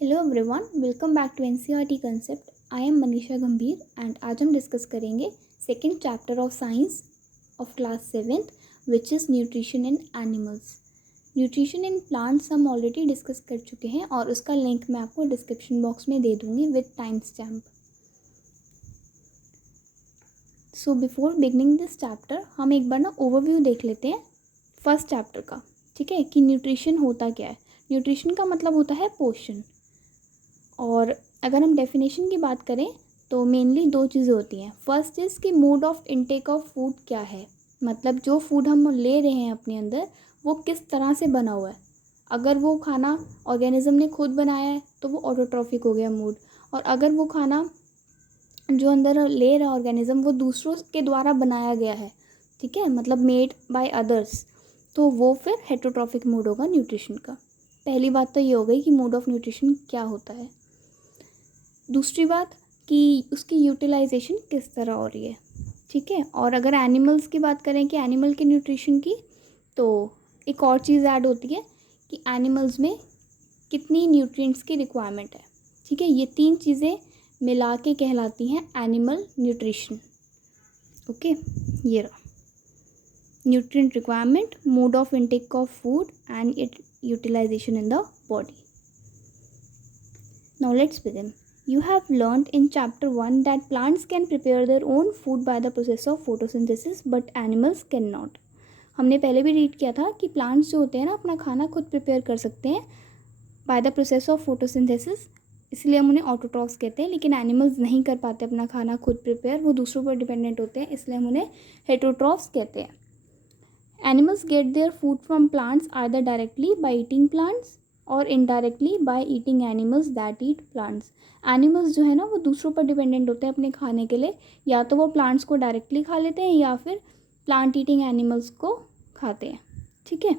Hello everyone, welcome back to NCERT concept. I am Manisha Gambhir and आज हम discuss करेंगे second chapter of science of class 7th which is nutrition in animals. Nutrition in plants हम already discuss कर चुके हैं और उसका link मैं आपको डिस्क्रिप्शन बॉक्स में दे दूँगी with time stamp. So before beginning this chapter हम एक बार ना ओवरव्यू देख लेते हैं फर्स्ट चैप्टर का, ठीक है, कि न्यूट्रिशन होता क्या है। न्यूट्रिशन का मतलब होता है पोषण। और अगर हम डेफिनेशन की बात करें तो मेनली दो चीज़ें होती हैं। फर्स्ट इज़ कि mode of intake of food क्या है, मतलब जो फूड हम ले रहे हैं अपने अंदर वो किस तरह से बना हुआ है। अगर वो खाना ऑर्गेनिज्म ने खुद बनाया है तो वो ऑटोट्रॉफिक हो गया मूड, और अगर वो खाना जो अंदर ले रहा ऑर्गेनिज्म वो दूसरों के द्वारा बनाया गया है, ठीक है, मतलब मेड बाय अदर्स, तो वो फिर हेटरोट्रॉफिक मूड होगा न्यूट्रिशन का। पहली बात तो ये हो गई कि मोड ऑफ न्यूट्रिशन क्या होता है। दूसरी बात कि उसकी यूटिलाइजेशन किस तरह हो रही है, ठीक है। और अगर एनिमल्स की बात करें कि एनिमल के न्यूट्रिशन की, तो एक और चीज़ ऐड होती है कि एनिमल्स में कितनी न्यूट्रिएंट्स की रिक्वायरमेंट है, ठीक है। ये तीन चीज़ें मिला के कहलाती हैं एनिमल न्यूट्रिशन। ओके, ये रहा nutrient requirement, mode of intake of food and it utilization in the body. Now let's begin. You have learned in chapter 1 that plants can prepare their own food by the process of photosynthesis but animals cannot. हमने पहले भी read किया था कि plants जो होते हैं ना अपना खाना खुद प्रिपेयर कर सकते हैं by the process of photosynthesis, इसलिए हम उन्हें ऑटोट्रॉफ्स कहते हैं। लेकिन एनिमल्स नहीं कर पाते अपना खाना खुद प्रिपेयर, वो दूसरों पर डिपेंडेंट होते हैं, इसलिए हम उन्हें हेटरोट्रॉफ्स कहते हैं। Animals get their food from plants either directly by eating plants और indirectly by eating animals that eat plants. Animals जो है ना वो दूसरों पर डिपेंडेंट होते हैं अपने खाने के लिए, या तो वो प्लांट्स को डायरेक्टली खा लेते हैं या फिर प्लांट ईटिंग एनिमल्स को खाते हैं, ठीक है।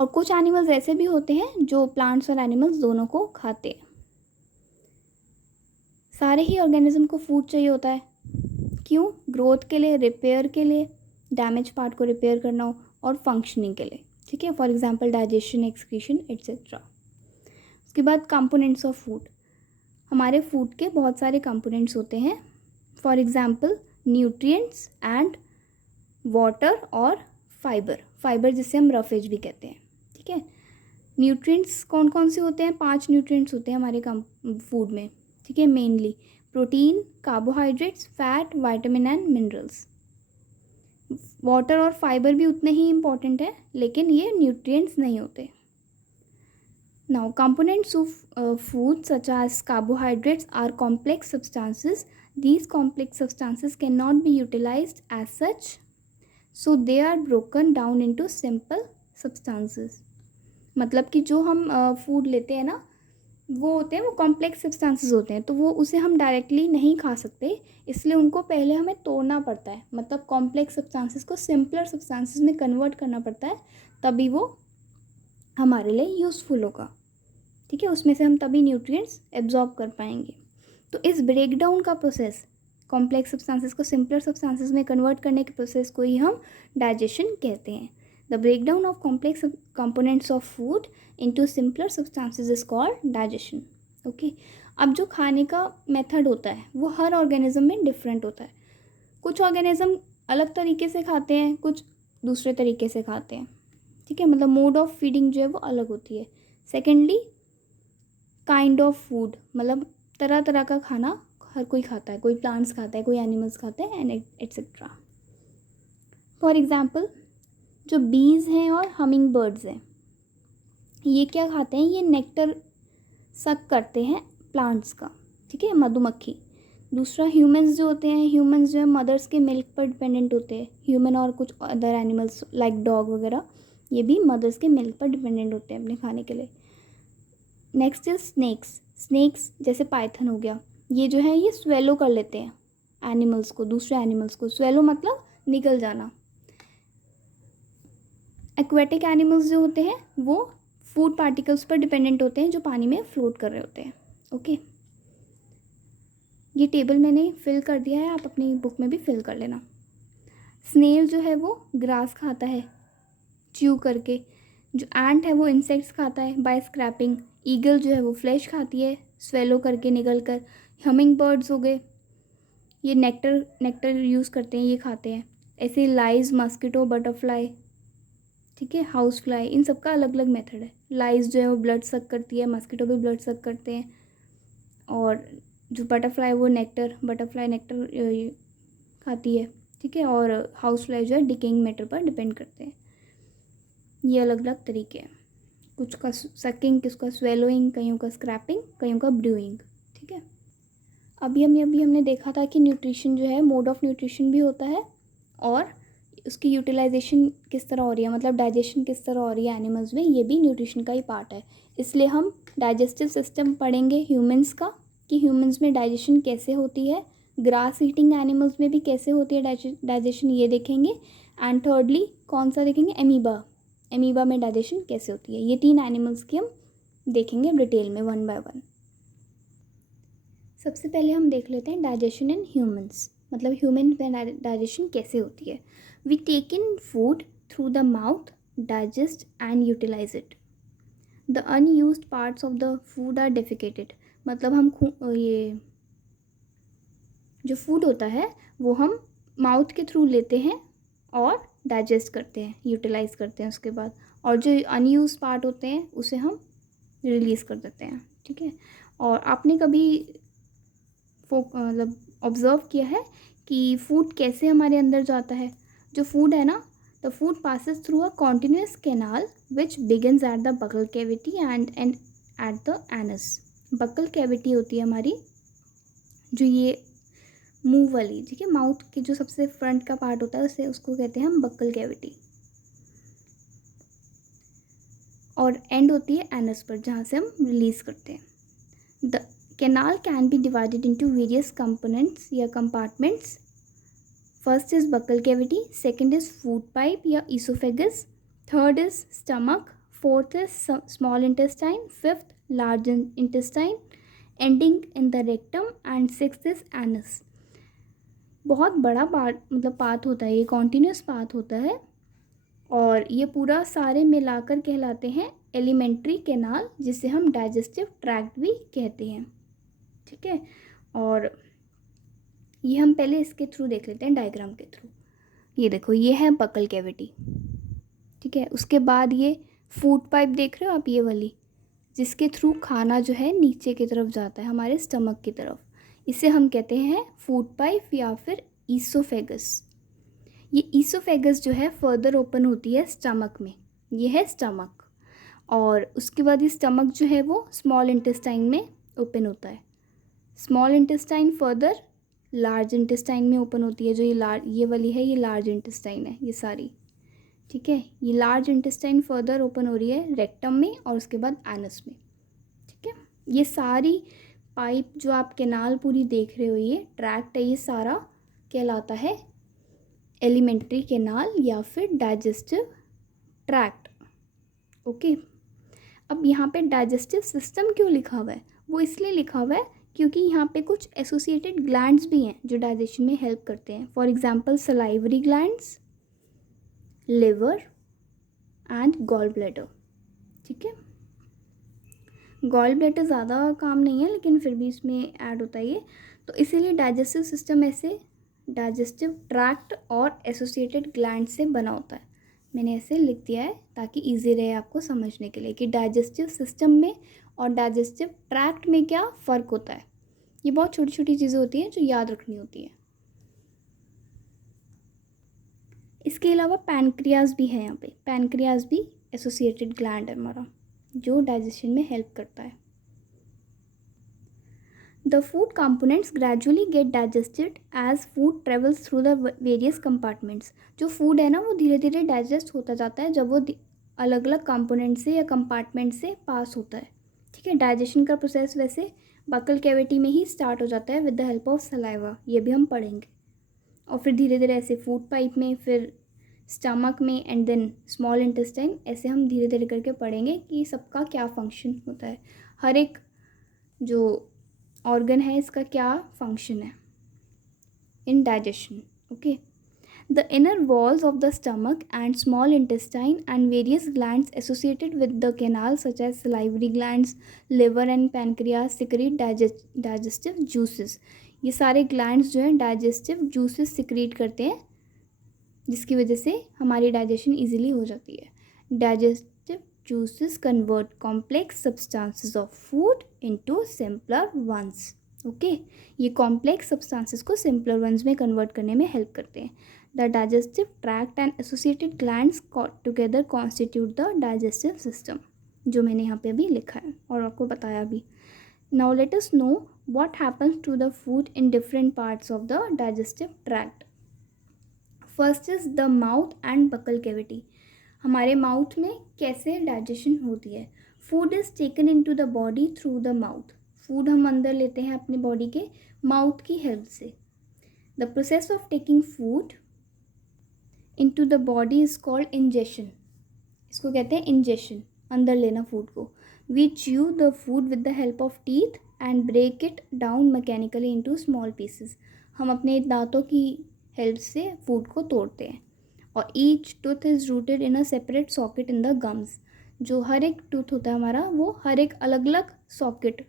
और कुछ एनिमल्स ऐसे भी होते हैं जो प्लांट्स और एनिमल्स दोनों को खाते हैं। सारे ही ऑर्गेनिज्म को फूड चाहिए होता है, क्यों? ग्रोथ के लिए, रिपेयर के लिए, डैमेज पार्ट को रिपेयर करना हो, और फंक्शनिंग के लिए, ठीक है, for example digestion, excretion etcetera. उसके बाद कंपोनेंट्स ऑफ फूड। हमारे फूड के बहुत सारे कंपोनेंट्स होते हैं, for example nutrients and water और फाइबर। फाइबर जिसे हम रफेज भी कहते हैं, ठीक है। न्यूट्रिएंट्स कौन कौन से होते हैं? 5 न्यूट्रिएंट्स होते हैं हमारे फूड में, ठीक है, mainly protein, carbohydrates, fat, vitamin and minerals. Water और फाइबर भी उतने ही इम्पॉर्टेंट है, लेकिन ये न्यूट्रिएंट्स नहीं होते। Now components of food such as carbohydrates are complex substances. These complex substances can not be utilized as such, so they are broken down into simple substances. मतलब कि जो हम फूड लेते हैं ना वो होते हैं, वो कॉम्प्लेक्स सब्सटेंसेस होते हैं, तो वो उसे हम डायरेक्टली नहीं खा सकते, इसलिए उनको पहले हमें तोड़ना पड़ता है। मतलब कॉम्प्लेक्स सब्सटेंसेस को सिंपलर सब्सटेंसेस में कन्वर्ट करना पड़ता है, तभी वो हमारे लिए यूज़फुल होगा, ठीक है। उसमें से हम तभी न्यूट्रिएंट्स एब्जॉर्ब कर पाएंगे। तो इस ब्रेकडाउन का प्रोसेस, कॉम्प्लेक्स सब्सटेंसेस को सिंपलर सब्सटेंसेस में कन्वर्ट करने के प्रोसेस को ही हम डाइजेशन कहते हैं। The breakdown of complex components of food into simpler substances is called digestion. Okay, अब जो खाने का मेथड होता है वो हर ऑर्गेनिज्म में डिफरेंट होता है। कुछ ऑर्गेनिज्म अलग तरीके से खाते हैं, कुछ दूसरे तरीके से खाते हैं, ठीक है, मतलब मोड ऑफ फीडिंग जो है वो अलग होती है। सेकेंडली काइंड ऑफ फूड, मतलब तरह तरह का खाना हर कोई खाता है, कोई प्लांट्स खाता है, कोई एनिमल्स खाते हैं एंड एट्सेट्रा। फॉर एग्जाम्पल जो बीज हैं और हमिंग बर्ड्स हैं, ये क्या खाते हैं? ये नेक्टर सक करते हैं प्लांट्स का, ठीक है, मधुमक्खी। दूसरा ह्यूमंस जो होते हैं, ह्यूमंस जो है मदर्स के मिल्क पर डिपेंडेंट होते हैं। ह्यूमन और कुछ अदर एनिमल्स लाइक डॉग वगैरह, ये भी मदर्स के मिल्क पर डिपेंडेंट होते हैं अपने खाने के लिए। Next is snakes. स्नेक्स जैसे पाइथन हो गया, ये जो है ये स्वेलो कर लेते हैं एनिमल्स को, दूसरे एनिमल्स को। स्वेलो मतलब निगल जाना। एक्वेटिक एनिमल्स जो होते हैं वो फूड पार्टिकल्स पर डिपेंडेंट होते हैं जो पानी में फ्लोट कर रहे होते हैं। ओके, ये टेबल मैंने फिल कर दिया है, आप अपनी बुक में भी फिल कर लेना। स्नेल जो है वो ग्रास खाता है च्यू करके। जो एंट है वो इंसेक्ट्स खाता है बाय स्क्रैपिंग। ईगल जो है वो फ्लैश खाती है स्वेलो करके निकल कर। हमिंग बर्ड्स हो गए, ये नेक्टर यूज़ करते हैं, ये खाते हैं। ऐसे लाइज, मस्किटो, बटरफ्लाई, ठीक है, हाउस फ्लाई, इन सब का अलग अलग मेथड है। लाइज जो है वो ब्लड सक करती है, मस्किटो भी ब्लड सक करते हैं, और जो बटरफ्लाई वो बटरफ्लाई नेक्टर खाती है, ठीक है। और हाउस फ्लाई जो है डिकेइंग मैटर पर डिपेंड करते हैं। ये अलग अलग तरीके हैं, कुछ का सकिंग, किसका स्वेलोइंग, कईयों का स्क्रैपिंग, कईयों का ब्रूइंग, ठीक है। अभी हमने देखा था कि न्यूट्रिशन जो है मोड ऑफ न्यूट्रिशन भी होता है, और उसकी यूटिलाइजेशन किस तरह हो रही है, मतलब डाइजेशन किस तरह हो रही है एनिमल्स में, ये भी न्यूट्रिशन का ही पार्ट है। इसलिए हम डाइजेस्टिव सिस्टम पढ़ेंगे ह्यूमंस का, कि ह्यूमंस में डाइजेशन कैसे होती है, ग्रास ईटिंग एनिमल्स में भी कैसे होती है डाइजेशन, ये देखेंगे। एंड थर्डली कौन सा देखेंगे, एमीबा में डाइजेशन कैसे होती है। ये 3 एनिमल्स की हम देखेंगे डिटेल में, वन बाय वन। सबसे पहले हम देख लेते हैं डाइजेशन इन ह्यूमंस, मतलब ह्यूमन में डाइजेशन कैसे होती है। We take in food through the mouth, digest and utilize it. The unused parts of the food are defecated, मतलब हम ये जो फूड होता है वो हम माउथ के थ्रू लेते हैं और डाइजेस्ट करते हैं, यूटिलाइज करते हैं उसके बाद, और जो अनयूज पार्ट होते हैं उसे हम रिलीज़ कर देते हैं, ठीक है। और आपने कभी मतलब ऑब्ज़र्व किया है कि फूड कैसे हमारे अंदर जाता है। जो फूड है ना, the food passes through a continuous canal which begins at the buccal cavity and at the anus. Buccal cavity होती है हमारी, जो ये मुंह वाली, ठीक है, माउथ के जो सबसे फ्रंट का पार्ट होता है उसे, उसको कहते हैं हम बकल कैविटी, और एंड होती है एनस पर, जहाँ से हम रिलीज़ करते हैं। The canal can be divided into various components या compartments. First is buccal cavity, second is food pipe या oesophagus, third is stomach, fourth is small intestine, fifth large intestine ending in the rectum, and sixth is anus. बहुत बड़ा part, मतलब path होता है, ये continuous path होता है, और ये पूरा सारे मिलाकर कहलाते हैं एलिमेंट्री कैनाल, जिसे हम डाइजेस्टिव ट्रैक्ट भी कहते हैं, ठीक है। और ये हम पहले इसके थ्रू देख लेते हैं, डायग्राम के थ्रू। ये देखो, ये है बकल कैविटी, ठीक है। उसके बाद ये फूड पाइप देख रहे हो आप, ये वाली, जिसके थ्रू खाना जो है नीचे की तरफ जाता है हमारे स्टमक की तरफ, इसे हम कहते हैं फूड पाइप या फिर ईसोफेगस। ये ईसोफेगस जो है फर्दर ओपन होती है स्टमक में, ये है स्टमक, और उसके बाद ये स्टमक जो है वो स्मॉल इंटेस्टाइन में ओपन होता है। Small intestine further large intestine में ओपन होती है, जो ये वाली है, ये लार्ज इंटेस्टाइन है ये सारी, ठीक है। ये लार्ज इंटेस्टाइन फर्दर ओपन हो रही है रेक्टम में और उसके बाद एनस में, ठीक है। ये सारी पाइप जो आप कैनाल पूरी देख रहे हो, ये ट्रैक्ट है, ये सारा कहलाता है एलिमेंट्री कैनाल या फिर डाइजेस्टिव ट्रैक्ट, ओके। अब यहाँ पे डाइजेस्टिव सिस्टम क्यों लिखा हुआ है, वो इसलिए लिखा हुआ है क्योंकि यहाँ पे कुछ एसोसिएटेड ग्लैंड्स भी हैं जो डाइजेशन में हेल्प करते हैं। For example salivary glands, liver and gall bladder, ठीक है। गॉल ब्लैडर ज़्यादा काम नहीं है, लेकिन फिर भी इसमें ऐड होता है ये, तो इसीलिए डाइजेस्टिव सिस्टम ऐसे डाइजेस्टिव ट्रैक्ट और एसोसिएटेड ग्लैंड से बना होता है। मैंने ऐसे लिख दिया है ताकि इजी रहे आपको समझने के लिए कि डाइजेस्टिव सिस्टम में और डाइजेस्टिव ट्रैक्ट में क्या फ़र्क होता है। ये बहुत छोटी छोटी चीज़ें होती हैं जो याद रखनी होती है। इसके अलावा पैनक्रियाज भी है यहाँ पे, पैनक्रियाज भी एसोसिएटेड ग्लैंड है हमारा, जो डाइजेशन में हेल्प करता है। The food components gradually get digested as food travels through the various compartments. जो फूड है ना वो धीरे धीरे डाइजेस्ट होता जाता है जब वो अलग अलग कंपोनेंट से या कंपार्टमेंट से पास होता है, ठीक है। डाइजेशन का प्रोसेस वैसे बकल कैविटी में ही स्टार्ट हो जाता है with the help of saliva, ये भी हम पढ़ेंगे, और फिर धीरे धीरे ऐसे फूड पाइप में, फिर स्टमक में, एंड देन स्मॉल इंटेस्टाइन, ऐसे हम धीरे धीरे करके पढ़ेंगे कि सबका क्या फंक्शन होता है, हर एक जो ऑर्गन है इसका क्या फंक्शन है in digestion, okay. The inner walls of the stomach and small intestine and various glands associated with the canal such as salivary glands, liver and pancreas secrete digestive juices. ये सारे glands जो हैं digestive juices secrete करते हैं, जिसकी वजह से हमारी digestion easily हो जाती है. Digestive juices convert complex substances of food into simpler ones. Okay, ये कॉम्प्लेक्स सब्सटेंसेस को सिंपलर वंस में कन्वर्ट करने में हेल्प करते हैं. The digestive tract and associated glands together constitute the digestive system, जो मैंने यहाँ पे अभी लिखा है और आपको बताया भी. Now let us know what happens to the food in different parts of the digestive tract. First is the mouth and buccal cavity. हमारे माउथ में कैसे डाइजेशन होती है. Food is taken into the body through the mouth. Food हम अंदर लेते हैं अपने बॉडी के माउथ की हेल्प से. The process of taking food into the body is called ingestion. इसको कहते हैं इंजेशन, अंदर लेना फूड को. We chew the food with the help of teeth and break it down mechanically into small pieces. हम अपने दांतों की हेल्प से फूड को तोड़ते हैं. और each tooth is rooted in a separate socket in the gums. जो हर एक टूथ होता है हमारा, वो हर एक अलग अलग सॉकेट,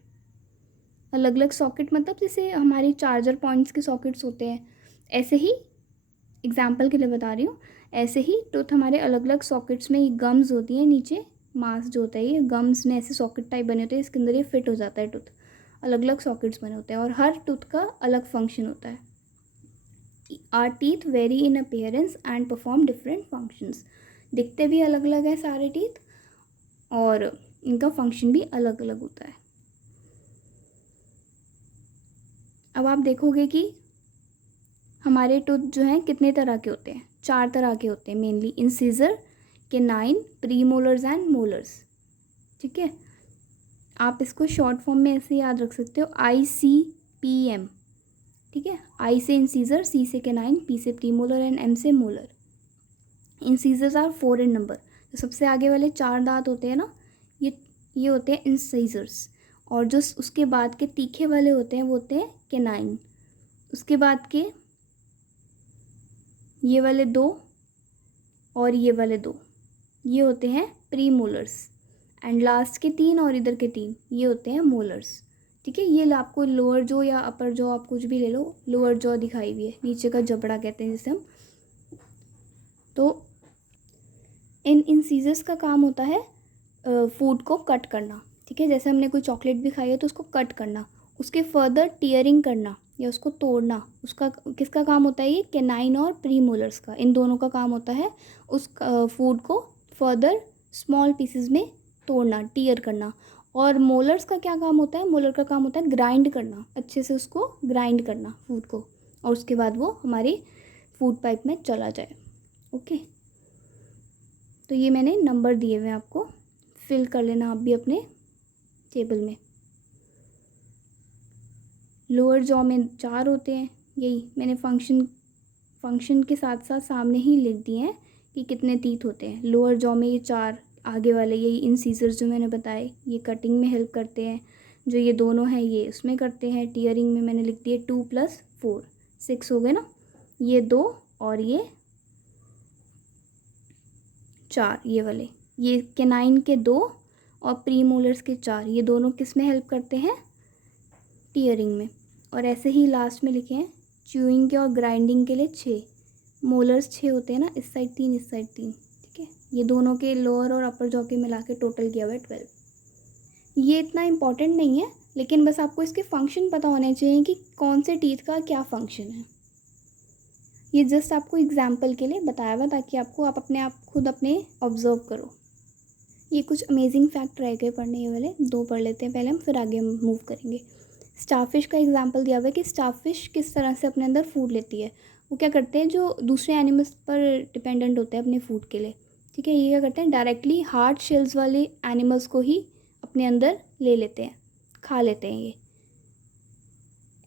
अलग अलग सॉकेट मतलब जैसे हमारी चार्जर पॉइंट्स के सॉकेट्स होते हैं, ऐसे ही एग्जांपल के लिए बता रही हूँ, ऐसे ही टूथ हमारे अलग अलग सॉकेट्स में, ये गम्स होती हैं नीचे, मांस जो होता है ये गम्स में ऐसे सॉकेट टाइप बने होते हैं, इसके अंदर ये फिट हो जाता है टूथ. अलग अलग सॉकेट्स बने होते हैं और हर टूथ का अलग फंक्शन होता है. Our teeth vary in appearance and perform different functions. दिखते भी अलग अलग है सारे टीथ और इनका फंक्शन भी अलग अलग होता है. अब आप देखोगे कि हमारे टूथ जो हैं कितने तरह के होते हैं. 4 तरह के होते हैं mainly. Incisor, canine, premolars and molars. ठीक है, आप इसको शॉर्ट फॉर्म में ऐसे याद रख सकते हो, ICPM. ठीक है, I से इंसिजर, C से केनाइन, P से प्रीमोलर एंड M से molar. Incisors are 4 in number. तो सबसे आगे वाले 4 दांत होते हैं ना, ये होते हैं इंसिजर्स. और जो उसके बाद के तीखे वाले होते हैं वो होते हैं केनाइन. उसके बाद के ये वाले 2 और ये वाले 2 ये होते हैं प्रीमोलर्स. एंड लास्ट के 3 और इधर के 3 ये होते हैं मोलर्स. ठीक है, ये आपको लोअर जॉ या अपर जॉ, आप कुछ भी ले लो, लोअर जॉ दिखाई हुई है, नीचे का जबड़ा कहते हैं जिसे हम. तो इन इंसिजर्स का काम होता है फूड को कट करना. ठीक है, जैसे हमने कोई चॉकलेट भी खाई है तो उसको कट करना, उसके फर्दर टीयरिंग करना या उसको तोड़ना. उसका किसका काम होता है, ये केनाइन और प्रीमोलर्स का. इन दोनों का काम होता है उस फूड को फर्दर स्मॉल पीसेस में तोड़ना, टीयर करना. और मोलर्स का क्या काम होता है, मोलर का काम होता है ग्राइंड करना, अच्छे से उसको ग्राइंड करना फूड को, और उसके बाद वो हमारी फूड पाइप में चला जाए. ओके, तो ये मैंने नंबर दिए हुए आपको, फिल कर लेना आप भी अपने टेबल में. लोअर जॉ में 4 होते हैं, यही मैंने फंक्शन के साथ साथ सामने ही लिख दिए हैं कि कितने टीथ होते हैं. लोअर जॉ में ये 4, आगे वाले यही इंसिजर्स जो मैंने बताए, ये कटिंग में हेल्प करते हैं. जो ये दोनों हैं ये उसमें करते हैं. टीयरिंग में मैंने लिख दिए 2 + 4, 6 हो गए ना. ये 2 और ये 4, ये वाले, ये केनाइन के 2 और प्रीमोलर्स के 4, ये दोनों किस में हेल्प करते हैं, टीयरिंग में. और ऐसे ही लास्ट में लिखे हैं च्यूइंग के और ग्राइंडिंग के लिए 6. मोलर्स 6 होते हैं ना, इस साइड 3, इस साइड 3. ठीक है, ये दोनों के लोअर और अपर जॉ के मिला के टोटल किया हुआ है 12. ये इतना इम्पॉर्टेंट नहीं है, लेकिन बस आपको इसके फंक्शन पता होने चाहिए कि कौन से टीथ का क्या फंक्शन है. ये जस्ट आपको एग्जाम्पल के लिए बताया हुआ ताकि आपको आप खुद अपने ऑब्जर्व करो. ये कुछ अमेजिंग फैक्ट रह गए पढ़ने, ये वाले 2 पढ़ लेते हैं पहले हम, फिर आगे हम मूव करेंगे. स्टारफिश का एग्जांपल दिया हुआ है कि स्टारफिश किस तरह से अपने अंदर फूड लेती है. वो क्या करते हैं, जो दूसरे एनिमल्स पर डिपेंडेंट होते हैं अपने फूड के लिए. ठीक है, ये क्या करते हैं, डायरेक्टली हार्ड शेल्स वाले एनिमल्स को ही अपने अंदर ले लेते हैं, खा लेते हैं. ये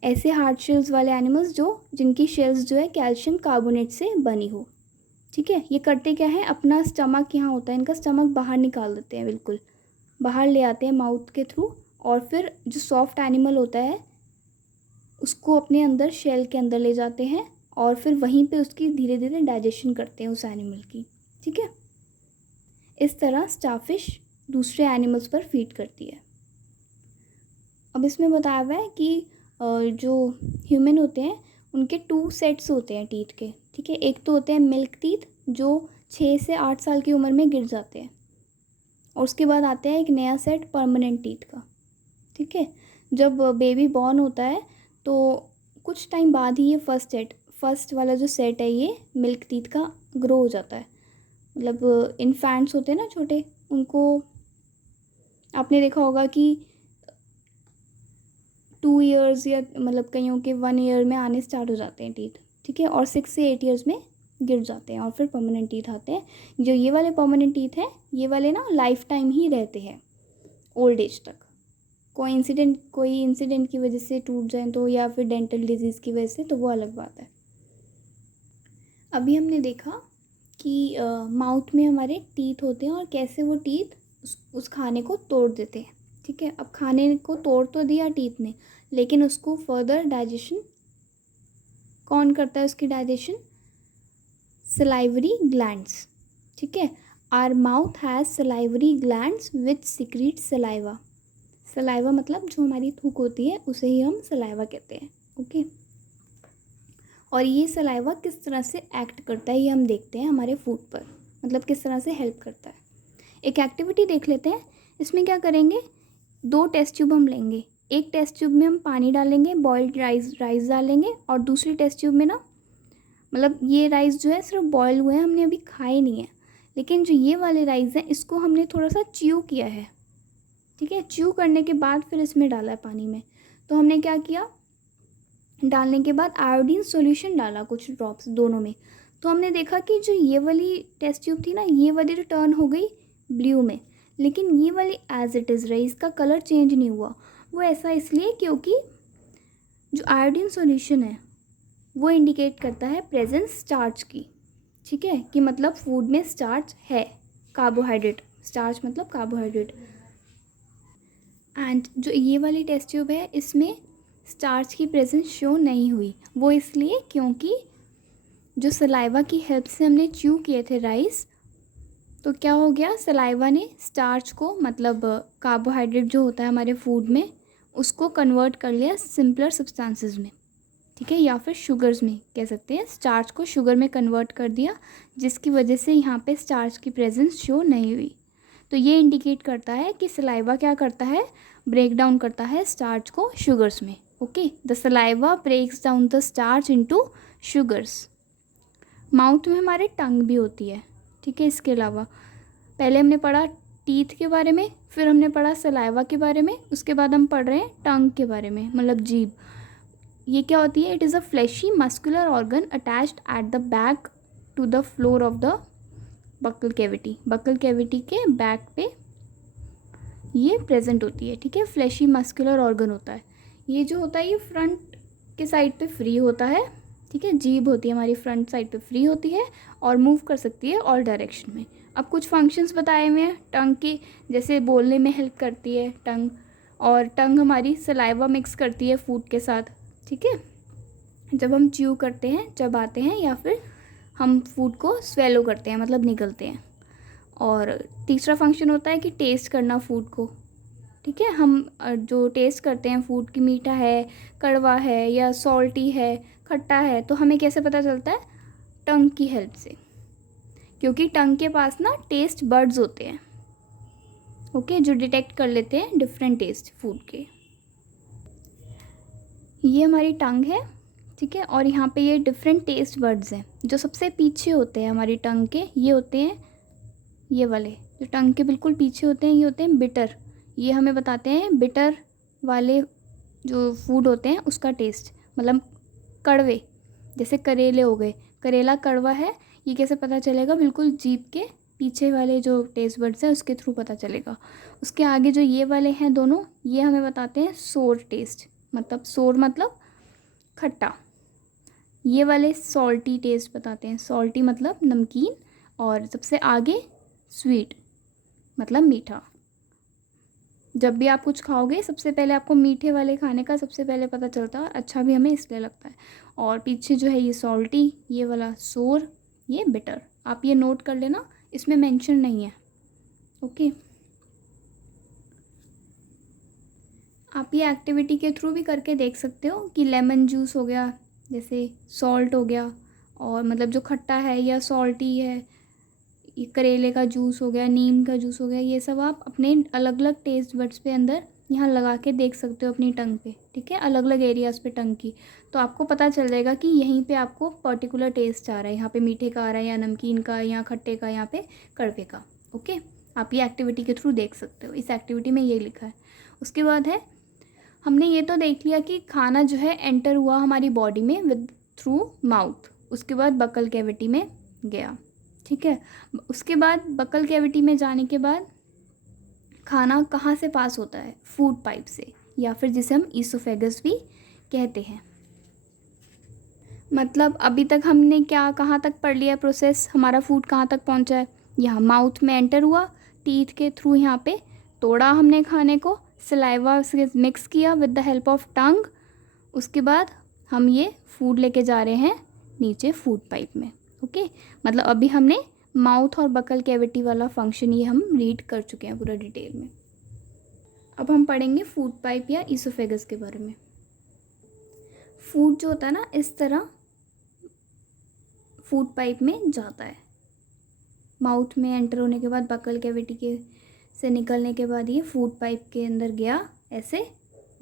ऐसे हार्ड शेल्स वाले एनिमल्स जिनकी शेल्स जो है कैल्शियम कार्बोनेट से बनी हो. ठीक है, ये करते क्या है, अपना स्टमक यहाँ होता है इनका, स्टमक बाहर निकाल देते हैं, बिल्कुल बाहर ले आते हैं माउथ के थ्रू. और फिर जो सॉफ्ट एनिमल होता है उसको अपने अंदर शेल के अंदर ले जाते हैं और फिर वहीं पे उसकी धीरे धीरे डाइजेशन करते हैं उस एनिमल की, ठीक है। इस तरह स्टारफिश दूसरे एनिमल्स पर फीड करती है। अब इसमें बताया हुआ है कि जो ह्यूमन होते हैं उनके 2 सेट्स होते हैं टीथ के, ठीक है। एक तो होते हैं मिल्क टीथ जो 6 से 8 साल की उम्र में गिर जाते हैं, और उसके बाद आता है एक नया सेट परमानेंट टीथ का, ठीक है। जब बेबी बॉर्न होता है तो कुछ टाइम बाद ही ये फर्स्ट वाला जो सेट है ये मिल्क टीथ का ग्रो हो जाता है। मतलब इन्फेंट्स होते हैं ना छोटे, उनको आपने देखा होगा कि 2 ईयर्स या मतलब कईयों के 1 ईयर में आने स्टार्ट हो जाते हैं टीथ, ठीक है, और 6 से 8 ईयर्स में गिर जाते हैं और फिर परमानेंट टीथ आते हैं। जो ये वाले परमानेंट टीथ हैं ये वाले ना लाइफ टाइम ही रहते हैं, ओल्ड एज तक। कोई इंसिडेंट की वजह से टूट जाए तो, या फिर डेंटल डिजीज़ की वजह से, तो वो अलग बात है। अभी हमने देखा कि माउथ में हमारे टीथ होते हैं और कैसे वो टीथ उस खाने को तोड़ देते हैं, ठीक है। अब खाने को तोड़ तो दिया टीथ ने, लेकिन उसको फर्दर डाइजेशन कौन करता है? उसकी डाइजेशन सलाइवरी ग्लैंड्स, ठीक है। Our mouth has salivary glands which secrete saliva. Saliva मतलब जो हमारी थूक होती है उसे ही हम सलाइवा कहते हैं, ओके। और ये सलाइवा किस तरह से एक्ट करता है ये हम देखते हैं हमारे फूड पर, मतलब किस तरह से हेल्प करता है। एक एक्टिविटी देख लेते हैं। इसमें क्या करेंगे, 2 टेस्ट ट्यूब हम लेंगे। एक टेस्ट ट्यूब में हम पानी डालेंगे, बॉइल्ड राइस डालेंगे, और दूसरी टेस्ट ट्यूब में ना, मतलब ये राइस जो है सिर्फ बॉयल हुए हैं, हमने अभी खाए नहीं है, लेकिन जो ये वाले राइस हैं इसको हमने थोड़ा सा च्यू किया है, ठीक है। च्यू करने के बाद फिर इसमें डाला है पानी में। तो हमने क्या किया, डालने के बाद आयोडीन सॉल्यूशन डाला कुछ ड्रॉप्स दोनों में। तो हमने देखा कि जो ये वाली टेस्ट ट्यूब थी ना, ये वाली तो टर्न हो गई ब्लू में, लेकिन ये वाली एज इट इज़ रही, इसका कलर चेंज नहीं हुआ। वो ऐसा इसलिए क्योंकि जो आयोडीन सॉल्यूशन है वो इंडिकेट करता है प्रेजेंस स्टार्च की, ठीक है, कि मतलब फूड में स्टार्च है, कार्बोहाइड्रेट। स्टार्च मतलब कार्बोहाइड्रेट। एंड जो ये वाली टेस्ट ट्यूब है इसमें स्टार्च की प्रेजेंस शो नहीं हुई। वो इसलिए क्योंकि जो सलाइवा की हेल्प से हमने च्यू किए थे राइस, तो क्या हो गया, सलाइवा ने स्टार्च को, मतलब कार्बोहाइड्रेट जो होता है हमारे फूड में, उसको कन्वर्ट कर लिया सिंपलर सब्सटेंसेस में, ठीक है, या फिर शुगर्स में कह सकते हैं। स्टार्च को शुगर में कन्वर्ट कर दिया, जिसकी वजह से यहाँ पे स्टार्च की प्रेजेंस शो नहीं हुई। तो ये इंडिकेट करता है कि सलाइवा क्या करता है, ब्रेक डाउन करता है स्टार्च को शुगर्स में, okay. The saliva breaks down the starch into sugars. Mouth में हमारे टंग भी होती है, ठीक है। इसके अलावा पहले हमने पढ़ा टीथ के बारे में, फिर हमने पढ़ा सलाइवा के बारे में, उसके बाद हम पढ़ रहे हैं टंग के बारे में, मतलब जीभ। ये क्या होती है, it is a fleshy muscular organ attached at the back to the floor of the buccal cavity. Buccal cavity के बैक पे ये प्रेजेंट होती है, ठीक है। फ्लैशी मस्कुलर ऑर्गन होता है। ये जो होता है ये फ्रंट के साइड पे फ्री होता है, ठीक है। जीभ होती है हमारी फ्रंट साइड पे फ्री होती है और मूव कर सकती है ऑल डायरेक्शन में। अब कुछ फंक्शंस बताए हुए हैं टंग के, जैसे बोलने में हेल्प करती है टंग, और टंग हमारी सलाइवा मिक्स करती है फूड के साथ, ठीक है। जब हम च्यू करते हैं, चबाते हैं, या फिर हम फूड को स्वेलो करते हैं, मतलब निगलते हैं। और तीसरा फंक्शन होता है कि टेस्ट करना फूड को, ठीक है। हम जो टेस्ट करते हैं फूड की, मीठा है, कड़वा है, या सॉल्टी है, खट्टा है, तो हमें कैसे पता चलता है, टंग की हेल्प से, क्योंकि टंग के पास ना टेस्ट बर्ड्स होते हैं, ओके, जो डिटेक्ट कर लेते हैं डिफरेंट टेस्ट फूड के। ये हमारी टंग है, ठीक है, और यहाँ पे ये डिफरेंट टेस्ट बर्ड्स हैं। जो सबसे पीछे होते हैं हमारी टंग के, ये होते हैं, ये वाले जो टंग के बिल्कुल पीछे होते हैं, ये होते हैं बिटर। ये हमें बताते हैं बिटर वाले जो फूड होते हैं उसका टेस्ट, मतलब कड़वे, जैसे करेले हो गए, करेला कड़वा है, ये कैसे पता चलेगा, बिल्कुल जीभ के पीछे वाले जो टेस्ट बड्स हैं उसके थ्रू पता चलेगा। उसके आगे जो ये वाले हैं दोनों, ये हमें बताते हैं सोर टेस्ट, मतलब सोर मतलब खट्टा। ये वाले सॉल्टी टेस्ट बताते हैं, सॉल्टी मतलब नमकीन, और सबसे आगे स्वीट मतलब मीठा। जब भी आप कुछ खाओगे सबसे पहले आपको मीठे वाले खाने का सबसे पहले पता चलता है, और अच्छा भी हमें इसलिए लगता है। और पीछे जो है ये सॉल्टी, ये वाला सोर, ये बिटर, आप ये नोट कर लेना, इसमें मेंशन नहीं है। ओके, आप ये एक्टिविटी के थ्रू भी करके देख सकते हो कि लेमन जूस हो गया, जैसे सॉल्ट हो गया, और मतलब जो खट्टा है या सॉल्टी है, ये करेले का जूस हो गया, नीम का जूस हो गया, ये सब आप अपने अलग अलग टेस्ट बड्स पे अंदर यहाँ लगा के देख सकते हो अपनी टंग पे, ठीक है, अलग अलग एरियाज़ पे टंग की। तो आपको पता चल जाएगा कि यहीं पे आपको पर्टिकुलर टेस्ट आ रहा है, यहाँ पे मीठे का आ रहा है या नमकीन का, या खट्टे का, यहाँ पे कड़वे का। ओके, आप ये एक्टिविटी के थ्रू देख सकते हो, इस एक्टिविटी में ये लिखा है। उसके बाद है, हमने ये तो देख लिया कि खाना जो है एंटर हुआ हमारी बॉडी में विद थ्रू माउथ, उसके बाद बकल कैविटी में गया, ठीक है। उसके बाद बकल कैविटी में जाने के बाद खाना कहाँ से पास होता है? फूड पाइप से, या फिर जिसे हम ईसोफेगस भी कहते हैं। मतलब अभी तक हमने क्या कहाँ तक पढ़ लिया प्रोसेस, हमारा फूड कहाँ तक पहुँचा है? यहाँ माउथ में एंटर हुआ, टीथ के थ्रू यहाँ पे तोड़ा हमने खाने को, सलाइवा से मिक्स किया with the help of tongue, उसके बाद हम ये फूड लेके जा रहे हैं नीचे फूड पाइप में। ओके, मतलब अभी हमने माउथ और बकल कैविटी वाला फंक्शन ये हम रीड कर चुके हैं पूरा डिटेल में। अब हम पढ़ेंगे फूड पाइप या ईसोफेगस के बारे में। फूड जो होता है ना, इस तरह फूड पाइप में जाता है, माउथ में एंटर होने के बाद बकल कैविटी के से निकलने के बाद ये फूड पाइप के अंदर गया ऐसे,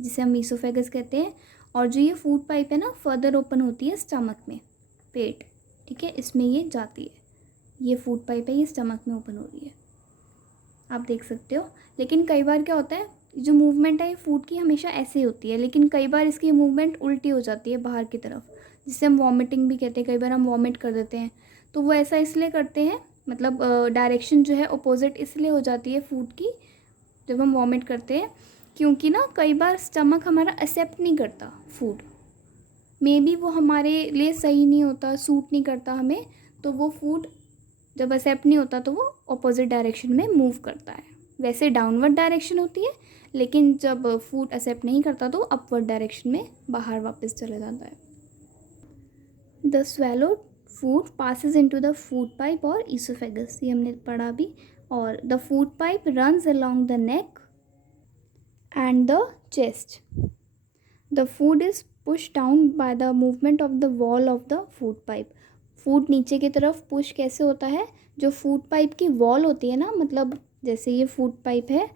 जिसे हम ईसोफेगस कहते हैं। और जो ये फूड पाइप है ना, फर्दर ओपन होती है स्टमक में, पेट, ठीक है, इसमें ये जाती है। ये फूड पाइप है, ये स्टमक में ओपन हो रही है, आप देख सकते हो। लेकिन कई बार क्या होता है, जो मूवमेंट है ये फूड की हमेशा ऐसे ही होती है, लेकिन कई बार इसकी मूवमेंट उल्टी हो जाती है बाहर की तरफ, जिसे हम वॉमिटिंग भी कहते हैं। कई बार हम वॉमिट कर देते हैं, तो वो ऐसा इसलिए करते हैं, मतलब डायरेक्शन जो है अपोजिट इसलिए हो जाती है फूड की जब हम वॉमिट करते हैं, क्योंकि ना कई बार स्टमक हमारा एक्सेप्ट नहीं करता फूड, मे बी वो हमारे लिए सही नहीं होता, सूट नहीं करता हमें, तो वो फूड जब एक्सेप्ट नहीं होता तो वो अपोजिट डायरेक्शन में मूव करता है। वैसे डाउनवर्ड डायरेक्शन होती है, लेकिन जब फूड एक्सेप्ट नहीं करता तो अपवर्ड डायरेक्शन में बाहर वापस चला जाता है। The swallowed food passes into the food pipe और ईसोफेगस, ये हमने पढ़ा भी। और the food pipe runs along the neck and the chest. The food is pushed down by the movement of the wall of the food pipe. Food नीचे की तरफ push कैसे होता है? जो फूड पाइप की वॉल होती है ना, मतलब जैसे ये फूड पाइप है,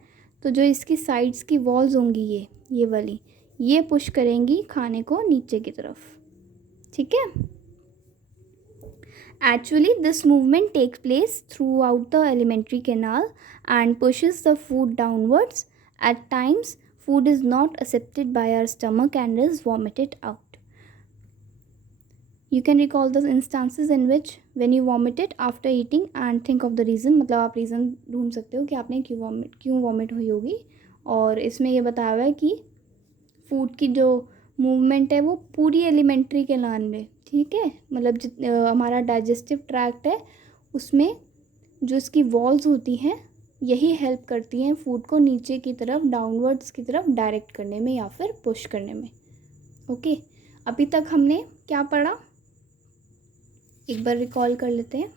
तो जो इसकी साइड्स की वॉल्स होंगी ये वाली, ये पुश करेंगी खाने को नीचे की तरफ, ठीक है। Actually, this movement takes place throughout the alimentary canal and pushes the food downwards. At times, food is not accepted by our stomach and is vomited out. You can recall the instances in which when you vomited after eating and think of the reason, मतलब आप reason ढूंढ सकते हो कि आपने क्यों vomit हुई होगी। और इसमें ये बताया हुआ है कि फूड की जो मूवमेंट है वो पूरी एलिमेंट्री कैनाल में, ठीक है, मतलब हमारा डाइजेस्टिव ट्रैक्ट है उसमें जो इसकी वॉल्स होती हैं यही हेल्प करती हैं फूड को नीचे की तरफ, डाउनवर्ड्स की तरफ डायरेक्ट करने में या फिर पुश करने में। ओके, अभी तक हमने क्या पढ़ा, एक बार रिकॉल कर लेते हैं।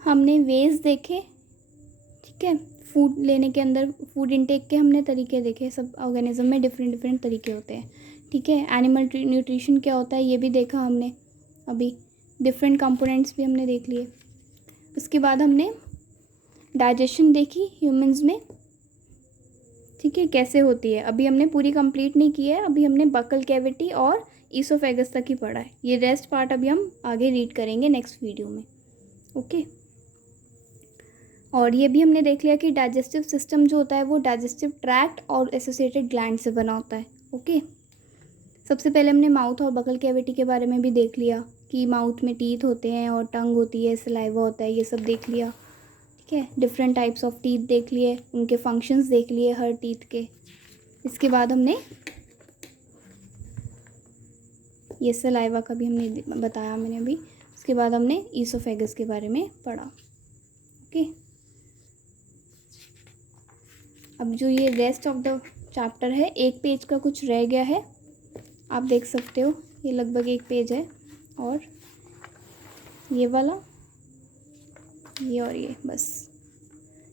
हमने वेज देखे, ठीक है, फूड लेने के अंदर फूड इनटेक के हमने तरीके देखे, सब ऑर्गेनिज्म में डिफरेंट तरीके होते हैं, ठीक है। एनिमल न्यूट्रिशन क्या होता है ये भी देखा हमने, अभी डिफरेंट कंपोनेंट्स भी हमने देख लिए। उसके बाद हमने डाइजेशन देखी ह्यूमंस में, ठीक है, कैसे होती है, अभी हमने पूरी कंप्लीट नहीं की है, अभी हमने बकल कैविटी और ईसोफेगस तक ही पढ़ा है। ये रेस्ट पार्ट अभी हम आगे रीड करेंगे नेक्स्ट वीडियो में। ओके, और ये भी हमने देख लिया कि डाइजेस्टिव सिस्टम जो होता है वो डाइजेस्टिव ट्रैक्ट और एसोसिएटेड ग्लैंड से बना होता है। ओके, सबसे पहले हमने माउथ और बकल कैविटी के बारे में भी देख लिया कि माउथ में टीथ होते हैं और टंग होती है, सलाइवा होता है, ये सब देख लिया, ठीक है। डिफरेंट टाइप्स ऑफ टीथ देख लिए, उनके फंक्शंस देख लिए हर टीथ के। इसके बाद हमने ये सलाइवा का भी हमने बताया मैंने अभी। उसके बाद हमने ईसोफेगस के बारे में पढ़ा। ओके, अब जो ये रेस्ट ऑफ द चैप्टर है, एक पेज का कुछ रह गया है, आप देख सकते हो, ये लगभग एक पेज है, और ये वाला, ये और ये, बस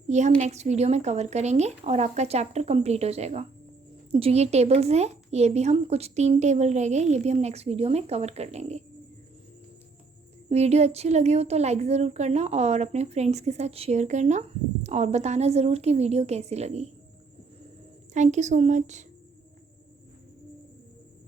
ये हम नेक्स्ट वीडियो में कवर करेंगे और आपका चैप्टर कंप्लीट हो जाएगा। जो ये टेबल्स हैं, ये भी हम कुछ 3 टेबल रह गए, ये भी हम नेक्स्ट वीडियो में कवर कर लेंगे। वीडियो अच्छी लगी हो तो लाइक ज़रूर करना और अपने फ्रेंड्स के साथ शेयर करना और बताना ज़रूर कि वीडियो कैसी लगी। Thank you so much.